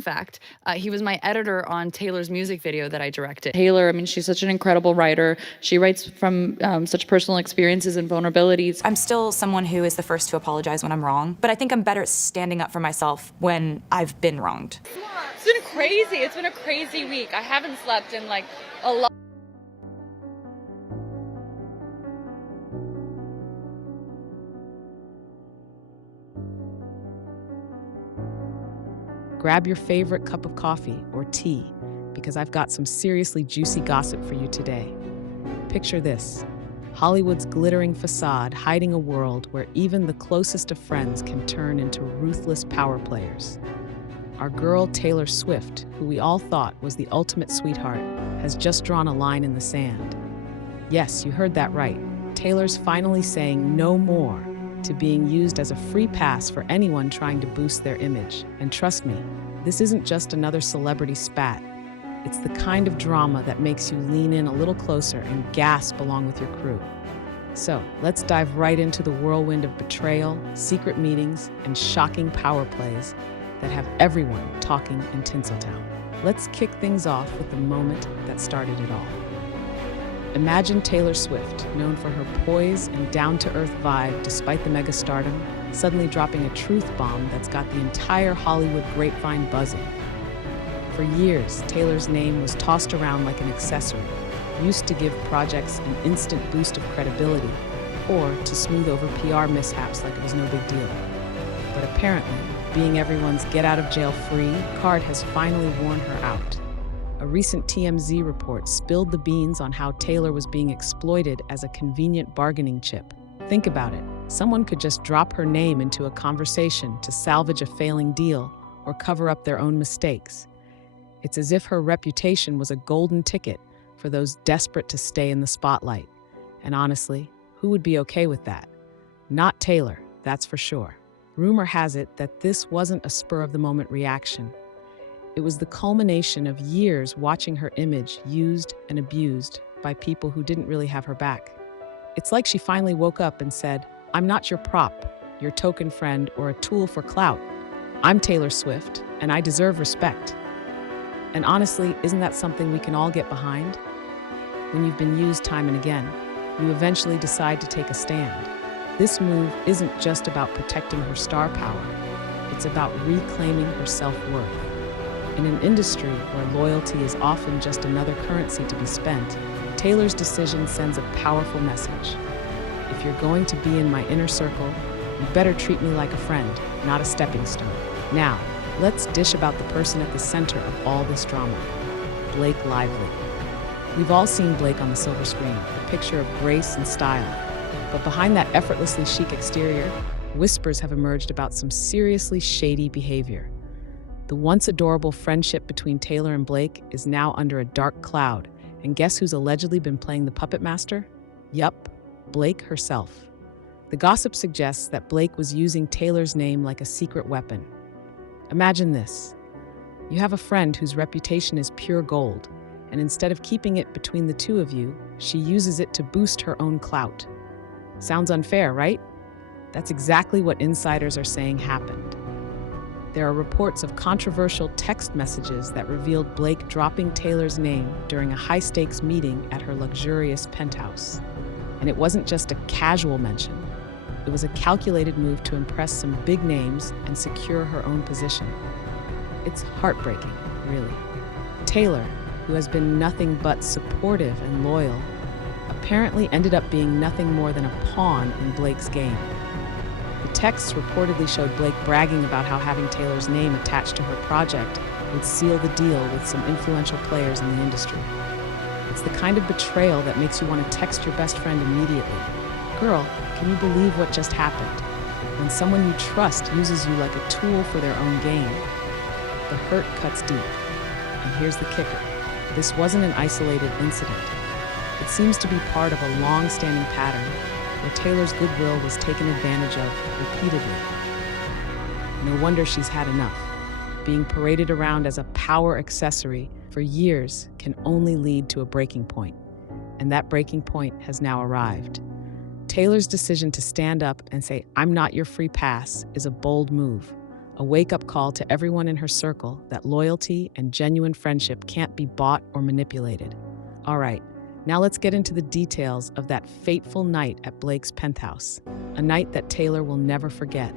fun fact, he was my editor on Taylor's music video that I directed. Taylor, I mean, she's such an incredible writer. She writes from such personal experiences and vulnerabilities. I'm still someone who is the first to apologize when I'm wrong, but I think I'm better at standing up for myself when I've been wronged. It's been crazy. It's been a crazy week. I haven't slept in like a lot. Grab your favorite cup of coffee or tea, because I've got some seriously juicy gossip for you today. Picture this: Hollywood's glittering facade hiding a world where even the closest of friends can turn into ruthless power players. Our girl Taylor Swift, who we all thought was the ultimate sweetheart, has just drawn a line in the sand. Yes, you heard that right. Taylor's finally saying no more to being used as a free pass for anyone trying to boost their image. And trust me, this isn't just another celebrity spat. It's the kind of drama that makes you lean in a little closer and gasp along with your crew. So, let's dive right into the whirlwind of betrayal, secret meetings, and shocking power plays that have everyone talking in Tinseltown. Let's kick things off with the moment that started it all. Imagine Taylor Swift, known for her poise and down-to-earth vibe despite the mega-stardom, suddenly dropping a truth bomb that's got the entire Hollywood grapevine buzzing. For years, Taylor's name was tossed around like an accessory, used to give projects an instant boost of credibility, or to smooth over PR mishaps like it was no big deal. But apparently, being everyone's get-out-of-jail-free card has finally worn her out. A recent TMZ report spilled the beans on how Taylor was being exploited as a convenient bargaining chip. Think about it. Someone could just drop her name into a conversation to salvage a failing deal or cover up their own mistakes. It's as if her reputation was a golden ticket for those desperate to stay in the spotlight. And honestly, who would be okay with that? Not Taylor, that's for sure. Rumor has it that this wasn't a spur-of-the-moment reaction. It was the culmination of years watching her image used and abused by people who didn't really have her back. It's like she finally woke up and said, "I'm not your prop, your token friend, or a tool for clout. I'm Taylor Swift, and I deserve respect." And honestly, isn't that something we can all get behind? When you've been used time and again, you eventually decide to take a stand. This move isn't just about protecting her star power. It's about reclaiming her self-worth. In an industry where loyalty is often just another currency to be spent, Taylor's decision sends a powerful message. If you're going to be in my inner circle, you better treat me like a friend, not a stepping stone. Now, let's dish about the person at the center of all this drama, Blake Lively. We've all seen Blake on the silver screen, a picture of grace and style. But behind that effortlessly chic exterior, whispers have emerged about some seriously shady behavior. The once adorable friendship between Taylor and Blake is now under a dark cloud, and guess who's allegedly been playing the puppet master? Yup, Blake herself. The gossip suggests that Blake was using Taylor's name like a secret weapon. Imagine this. You have a friend whose reputation is pure gold, and instead of keeping it between the two of you, she uses it to boost her own clout. Sounds unfair, right? That's exactly what insiders are saying happened. There are reports of controversial text messages that revealed Blake dropping Taylor's name during a high-stakes meeting at her luxurious penthouse. And it wasn't just a casual mention. It was a calculated move to impress some big names and secure her own position. It's heartbreaking, really. Taylor, who has been nothing but supportive and loyal, apparently ended up being nothing more than a pawn in Blake's game. The texts reportedly showed Blake bragging about how having Taylor's name attached to her project would seal the deal with some influential players in the industry. It's the kind of betrayal that makes you want to text your best friend immediately. Girl, can you believe what just happened? When someone you trust uses you like a tool for their own gain, the hurt cuts deep. And here's the kicker. This wasn't an isolated incident. It seems to be part of a long-standing pattern where Taylor's goodwill was taken advantage of repeatedly. No wonder she's had enough. Being paraded around as a power accessory for years can only lead to a breaking point. And that breaking point has now arrived. Taylor's decision to stand up and say, "I'm not your free pass," is a bold move. a wake-up call to everyone in her circle that loyalty and genuine friendship can't be bought or manipulated. All right, now let's get into the details of that fateful night at Blake's penthouse, a night that Taylor will never forget.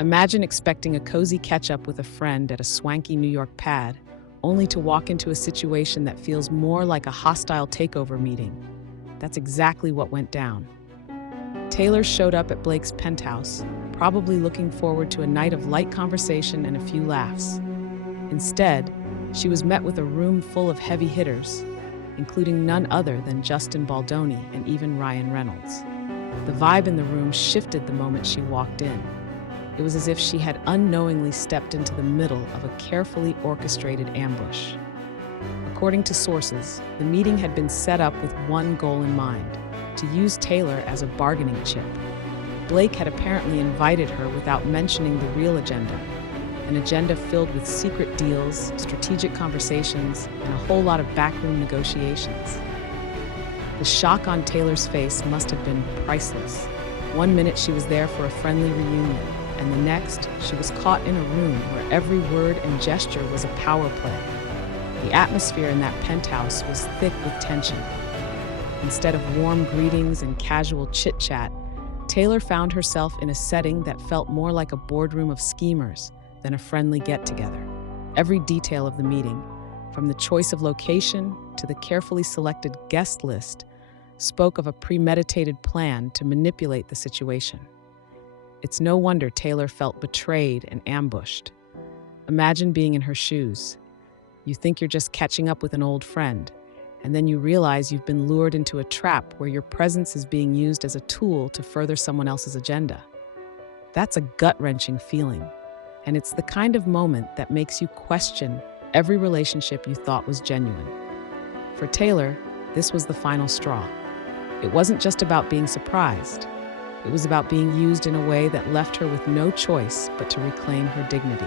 Imagine expecting a cozy catch-up with a friend at a swanky New York pad, only to walk into a situation that feels more like a hostile takeover meeting. That's exactly what went down. Taylor showed up at Blake's penthouse, probably looking forward to a night of light conversation and a few laughs. Instead, she was met with a room full of heavy hitters, including none other than Justin Baldoni and even Ryan Reynolds. The vibe in the room shifted the moment she walked in. It was as if she had unknowingly stepped into the middle of a carefully orchestrated ambush. According to sources, the meeting had been set up with one goal in mind: to use Taylor as a bargaining chip. Blake had apparently invited her without mentioning the real agenda, an agenda filled with secret deals, strategic conversations, and a whole lot of backroom negotiations. The shock on Taylor's face must have been priceless. One minute she was there for a friendly reunion, and the next she was caught in a room where every word and gesture was a power play. The atmosphere in that penthouse was thick with tension. Instead of warm greetings and casual chit-chat, Taylor found herself in a setting that felt more like a boardroom of schemers than a friendly get-together. Every detail of the meeting, from the choice of location to the carefully selected guest list, spoke of a premeditated plan to manipulate the situation. It's no wonder Taylor felt betrayed and ambushed. Imagine being in her shoes. You think you're just catching up with an old friend, and then you realize you've been lured into a trap where your presence is being used as a tool to further someone else's agenda. That's a gut-wrenching feeling, and it's the kind of moment that makes you question every relationship you thought was genuine. For Taylor, this was the final straw. It wasn't just about being surprised. It was about being used in a way that left her with no choice but to reclaim her dignity.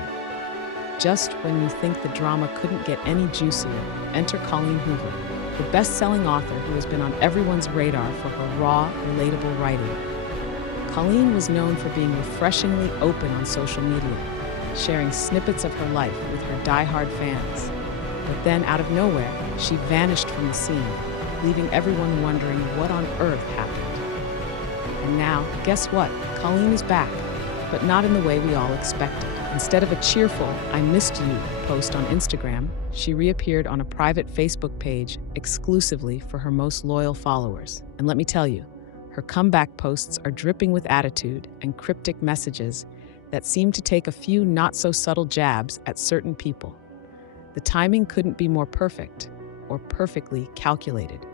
Just when you think the drama couldn't get any juicier, enter Colleen Hoover, the best-selling author who has been on everyone's radar for her raw, relatable writing. Colleen was known for being refreshingly open on social media, sharing snippets of her life with her die-hard fans. But then, out of nowhere, she vanished from the scene, leaving everyone wondering what on earth happened. And now, guess what? Colleen is back, but not in the way we all expected. Instead of a cheerful "I missed you" post on Instagram, she reappeared on a private Facebook page exclusively for her most loyal followers. And let me tell you, her comeback posts are dripping with attitude and cryptic messages that seem to take a few not-so-subtle jabs at certain people. The timing couldn't be more perfect, or perfectly calculated.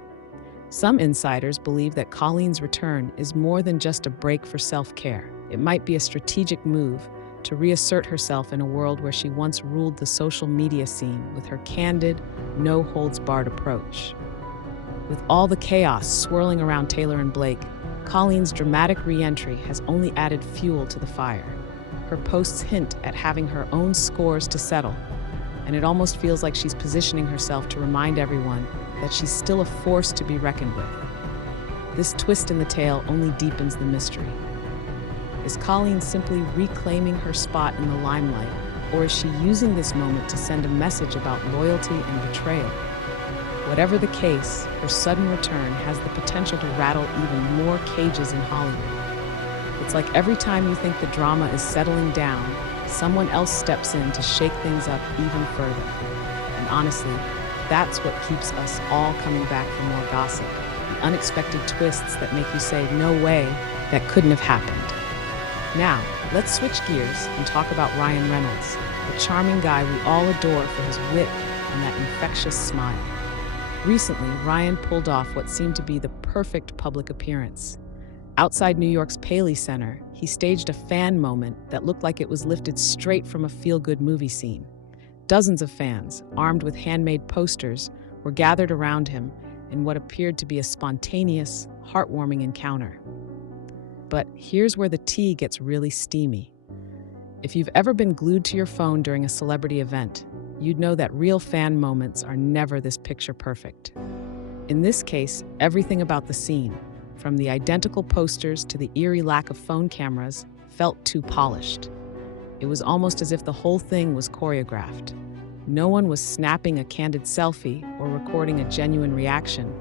Some insiders believe that Colleen's return is more than just a break for self-care. It might be a strategic move to reassert herself in a world where she once ruled the social media scene with her candid, no-holds-barred approach. With all the chaos swirling around Taylor and Blake, Colleen's dramatic re-entry has only added fuel to the fire. Her posts hint at having her own scores to settle, and it almost feels like she's positioning herself to remind everyone that she's still a force to be reckoned with. This twist in the tale only deepens the mystery. Is Colleen simply reclaiming her spot in the limelight, or is she using this moment to send a message about loyalty and betrayal? Whatever the case, her sudden return has the potential to rattle even more cages in Hollywood. It's like every time you think the drama is settling down, someone else steps in to shake things up even further. And honestly, that's what keeps us all coming back for more gossip. The unexpected twists that make you say, no way, that couldn't have happened. Now, let's switch gears and talk about Ryan Reynolds, the charming guy we all adore for his wit and that infectious smile. Recently, Ryan pulled off what seemed to be the perfect public appearance. Outside New York's Paley Center, he staged a fan moment that looked like it was lifted straight from a feel-good movie scene. Dozens of fans, armed with handmade posters, were gathered around him in what appeared to be a spontaneous, heartwarming encounter. But here's where the tea gets really steamy. If you've ever been glued to your phone during a celebrity event, you'd know that real fan moments are never this picture perfect. In this case, everything about the scene, from the identical posters to the eerie lack of phone cameras, felt too polished. It was almost as if the whole thing was choreographed. No one was snapping a candid selfie or recording a genuine reaction.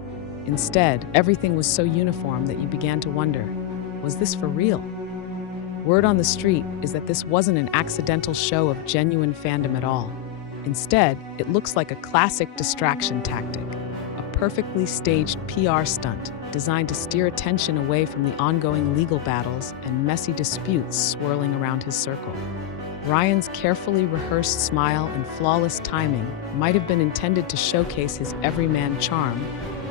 Instead, everything was so uniform that you began to wonder, was this for real? Word on the street is that this wasn't an accidental show of genuine fandom at all. Instead, it looks like a classic distraction tactic, a perfectly staged PR stunt designed to steer attention away from the ongoing legal battles and messy disputes swirling around his circle. Ryan's carefully rehearsed smile and flawless timing might have been intended to showcase his everyman charm,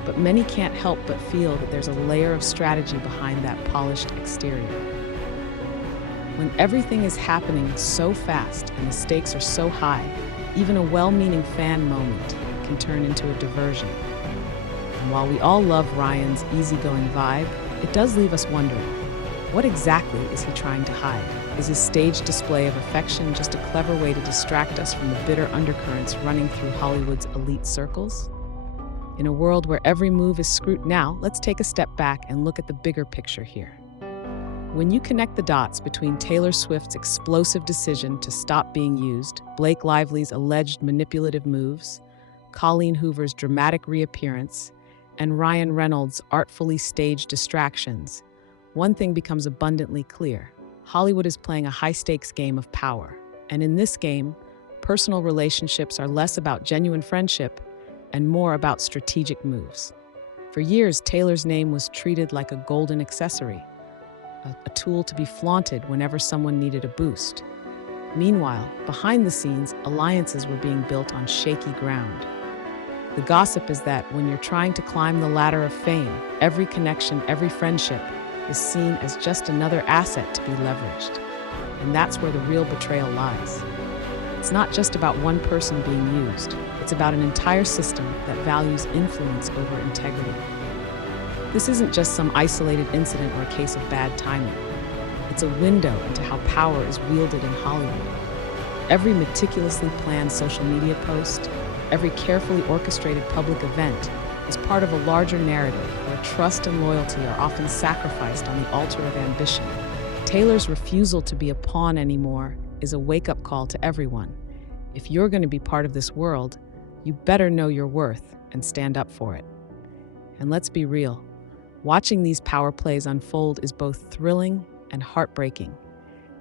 but many can't help but feel that there's a layer of strategy behind that polished exterior. When everything is happening so fast and the stakes are so high, even a well-meaning fan moment can turn into a diversion. And while we all love Ryan's easygoing vibe, it does leave us wondering, what exactly is he trying to hide? Is his staged display of affection just a clever way to distract us from the bitter undercurrents running through Hollywood's elite circles? In a world where every move is scrutinized, now let's take a step back and look at the bigger picture here. When you connect the dots between Taylor Swift's explosive decision to stop being used, Blake Lively's alleged manipulative moves, Colleen Hoover's dramatic reappearance, and Ryan Reynolds' artfully staged distractions, one thing becomes abundantly clear. Hollywood is playing a high-stakes game of power, and in this game, personal relationships are less about genuine friendship and more about strategic moves. For years, Taylor's name was treated like a golden accessory, a tool to be flaunted whenever someone needed a boost. Meanwhile, behind the scenes, alliances were being built on shaky ground. The gossip is that when you're trying to climb the ladder of fame, every connection, every friendship is seen as just another asset to be leveraged. And that's where the real betrayal lies. It's not just about one person being used, it's about an entire system that values influence over integrity. This isn't just some isolated incident or a case of bad timing. It's a window into how power is wielded in Hollywood. Every meticulously planned social media post, every carefully orchestrated public event is part of a larger narrative where trust and loyalty are often sacrificed on the altar of ambition. Taylor's refusal to be a pawn anymore is a wake-up call to everyone. If you're going to be part of this world, you better know your worth and stand up for it. And let's be real. Watching these power plays unfold is both thrilling and heartbreaking.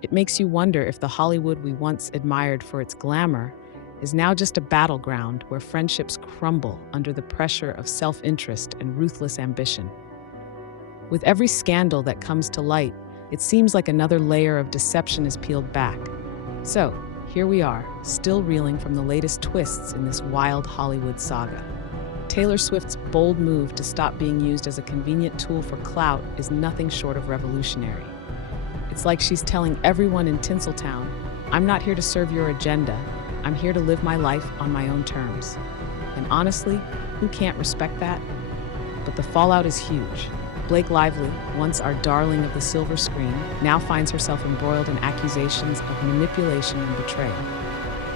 It makes you wonder if the Hollywood we once admired for its glamour is now just a battleground where friendships crumble under the pressure of self-interest and ruthless ambition. With every scandal that comes to light, it seems like another layer of deception is peeled back. So, here we are, still reeling from the latest twists in this wild Hollywood saga. Taylor Swift's bold move to stop being used as a convenient tool for clout is nothing short of revolutionary. It's like she's telling everyone in Tinseltown, I'm not here to serve your agenda, I'm here to live my life on my own terms. And honestly, who can't respect that? But the fallout is huge. Blake Lively, once our darling of the silver screen, now finds herself embroiled in accusations of manipulation and betrayal.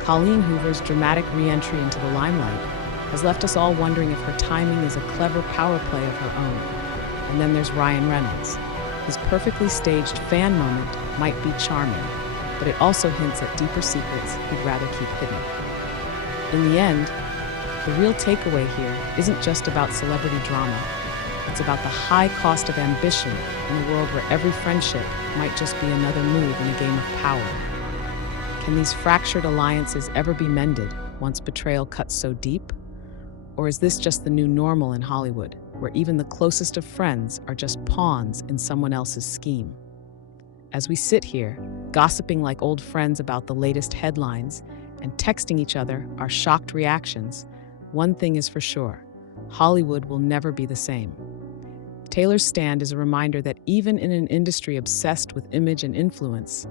Colleen Hoover's dramatic re-entry into the limelight has left us all wondering if her timing is a clever power play of her own. And then there's Ryan Reynolds. His perfectly staged fan moment might be charming, but it also hints at deeper secrets he'd rather keep hidden. In the end, the real takeaway here isn't just about celebrity drama. It's about the high cost of ambition in a world where every friendship might just be another move in a game of power. Can these fractured alliances ever be mended once betrayal cuts so deep? Or is this just the new normal in Hollywood, where even the closest of friends are just pawns in someone else's scheme? As we sit here, gossiping like old friends about the latest headlines and texting each other our shocked reactions, one thing is for sure: Hollywood will never be the same. Taylor's stand is a reminder that even in an industry obsessed with image and influence,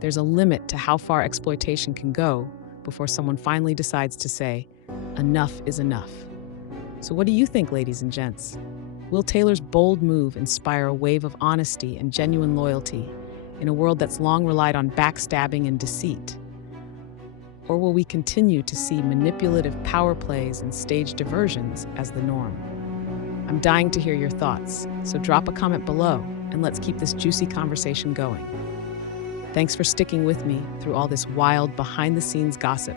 there's a limit to how far exploitation can go before someone finally decides to say, enough is enough. So what do you think, ladies and gents? Will Taylor's bold move inspire a wave of honesty and genuine loyalty in a world that's long relied on backstabbing and deceit? Or will we continue to see manipulative power plays and staged diversions as the norm? I'm dying to hear your thoughts, so drop a comment below and let's keep this juicy conversation going. Thanks for sticking with me through all this wild behind-the-scenes gossip.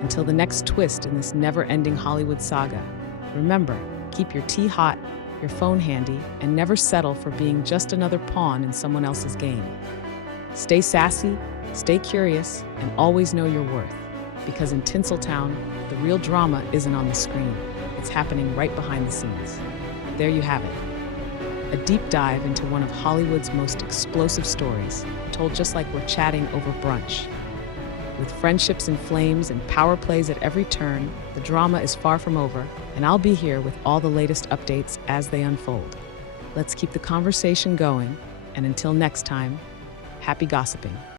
Until the next twist in this never-ending Hollywood saga, remember, keep your tea hot, your phone handy, and never settle for being just another pawn in someone else's game. Stay sassy, stay curious, and always know your worth. Because in Tinseltown, the real drama isn't on the screen. It's happening right behind the scenes. There you have it. A deep dive into one of Hollywood's most explosive stories, told just like we're chatting over brunch. With friendships in flames and power plays at every turn, the drama is far from over, and I'll be here with all the latest updates as they unfold. Let's keep the conversation going, and until next time, happy gossiping.